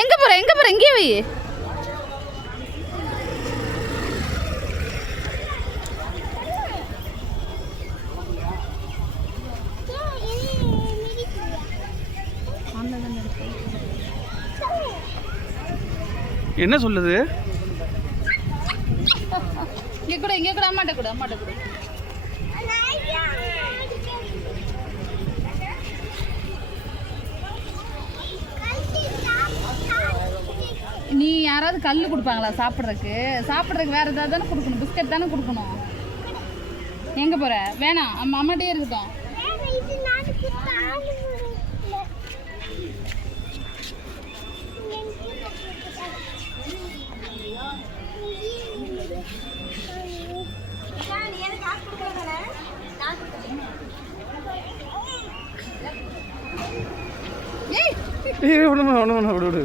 எங்க போற இங்கே வை. என்ன சொல்லுது? இங்க கூட அம்மாட்ட கூட. நீ யாராவது கல் கொடுப்பாங்களா சாப்பிட்றதுக்கு வேற ஏதாவது தானே கொடுக்கணும், பிஸ்கட் தானே கொடுக்கணும். எங்க போற? வேணாம், அம்மாட்டே இருக்கட்டும். விடு.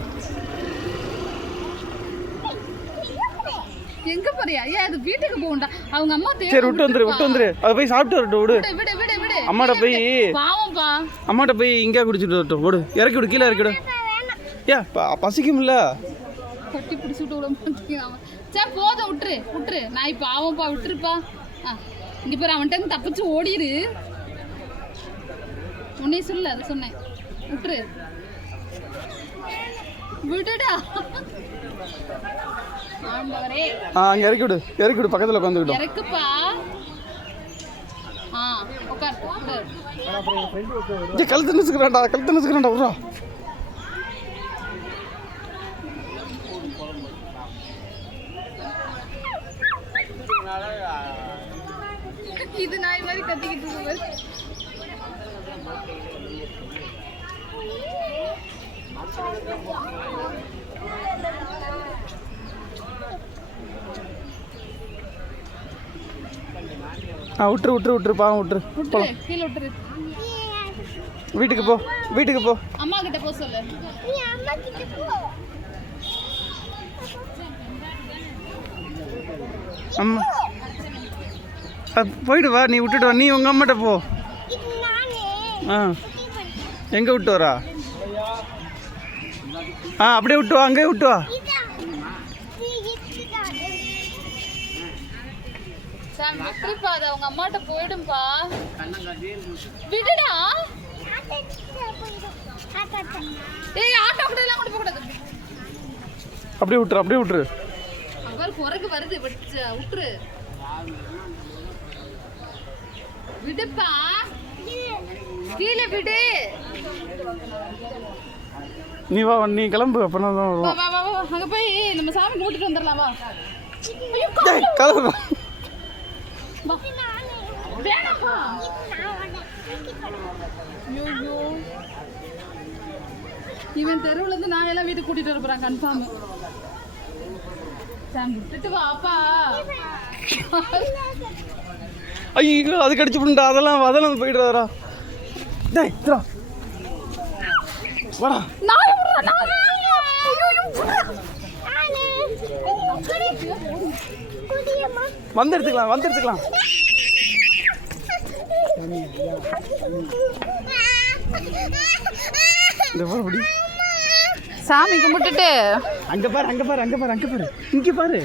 எங்க போறியா? அது வீட்டுக்கு போகண்டா, அவங்க அம்மா. சரி விட்டு வந்துரு. அது போய் சாப்பிட்டு வரட்டும். விடு. அம்மாட்ட போய் பாவம்பா. அம்மாட்ட போய் இங்கே குடிச்சிட்டு வரட்டும். விடு, இறக்கி விடு, கீழே இறக்கி விடு. ஏன் பசிக்கும்ல? கட்டி பிடிச்சி விட்டு விட மாட்டேங்கிறான். சரி போதும், விட்டுரு. நான் இப்போ பாவம்பா, விட்டுருப்பா. இங்கே பேர் அவன்கிட்ட தப்பிச்சு ஓடிடு. உன்னை சொல்ல அதை சொன்னேன். விடுடா. ஆண்டவரே. அங்க இறக்கி விடு, பக்கத்துல உட்காந்துக்கிட்டோம். இறக்குப்பா. உட்கார். கழுத்து நிச்சுக்கிறான்டா விட்றா. இது நாய் மாதிரி கத்திக்கிட்டு இருக்கு. விட்டுரு பாவம், விட்டுரு. கீழே விட்டுரு. வீட்டுக்கு போ. அம்மா கிட்ட போ சொல்லு. அம்மா போயிடு வா, நீ விட்டுட்டு வா. நீ உங்க அம்மாட்ட போ. எங்க விட்டு வரா? அப்படியே விட்டு வா, அங்கே விட்டு வா. அவங்க அம்மாட்ட போயிடும்பா. விடுடா. ஆட்டோ கூட எல்லாம் கொண்டு போக கூடாது. அப்படியே விட்டுரு. அவர் குறைக்கு வருது, விட்டுரு. விடுப்பா, கீழே விடு. நீ வா, நீ கிளம்பு. அப்பனா தான் வருவோம். வா அங்க போய் நம்ம சாமி கும்பிட்டுட்டு வந்துடலாம். வா. கிளம்பு. இவன் தெருவுல இருந்து நான் எல்லாம் வீட்டுக்கு கூட்டிட்டு வர போறான் கன்ஃபார்ம். விட்டுட்டு வாப்பா. ஐயோ, அது கடிச்சு விடுண்டா. அதெல்லாம் போயிடுறாரா? டேய் திரா வாடா. வந்து எடுத்துக்கலாம். சாமி கும்பிட்டுட்டு அங்க பாரு. இங்க பாரு.